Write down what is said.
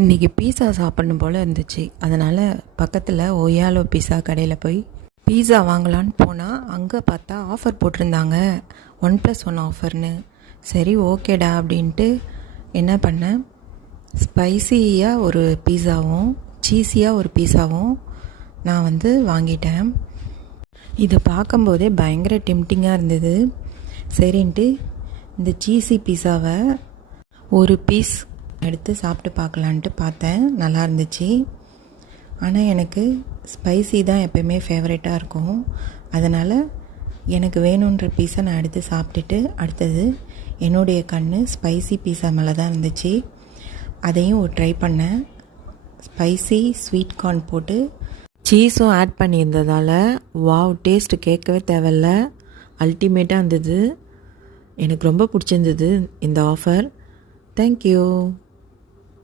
இன்றைக்கி பீஸா சாப்பிட்ணும் போல் இருந்துச்சு. அதனால் பக்கத்தில் ஒய்யாலோ பீஸா கடையில் போய் பீஸா வாங்கலான்னு போனால் அங்கே பார்த்தா ஆஃபர் போட்டிருந்தாங்க, 1+1 ஆஃபர்னு. சரி ஓகேடா அப்படின்ட்டு என்ன பண்ணேன், ஸ்பைசியாக ஒரு பீஸாவும் சீஸியாக ஒரு பீஸாவும் நான் வாங்கிட்டேன். இதை பார்க்கும்போதே பயங்கர டெம்டிங்காக இருந்தது. சரின்ட்டு இந்த சீஸி பீஸாவை ஒரு பீஸ் எடுத்து சாப்பிட்டு பார்க்கலான்ட்டு பார்த்தேன். நல்லா இருந்துச்சு. ஆனால் எனக்கு ஸ்பைசி தான் எப்போயுமே ஃபேவரட்டாக இருக்கும். அதனால் எனக்கு வேணுன்ற பீஸை நான் எடுத்து சாப்பிட்டுட்டு அடுத்தது என்னுடைய கண் ஸ்பைசி பீஸா மேலே தான் இருந்துச்சு. அதையும் ஒரு ட்ரை பண்ணேன். ஸ்பைசி ஸ்வீட் கார்ன் போட்டு சீஸும் ஆட் பண்ணியிருந்ததால் வாவ், டேஸ்ட்டு கேட்கவே தேவையில்ல, அல்டிமேட்டாக இருந்தது. எனக்கு ரொம்ப பிடிச்சிருந்தது இந்த ஆஃபர். தேங்க்யூ.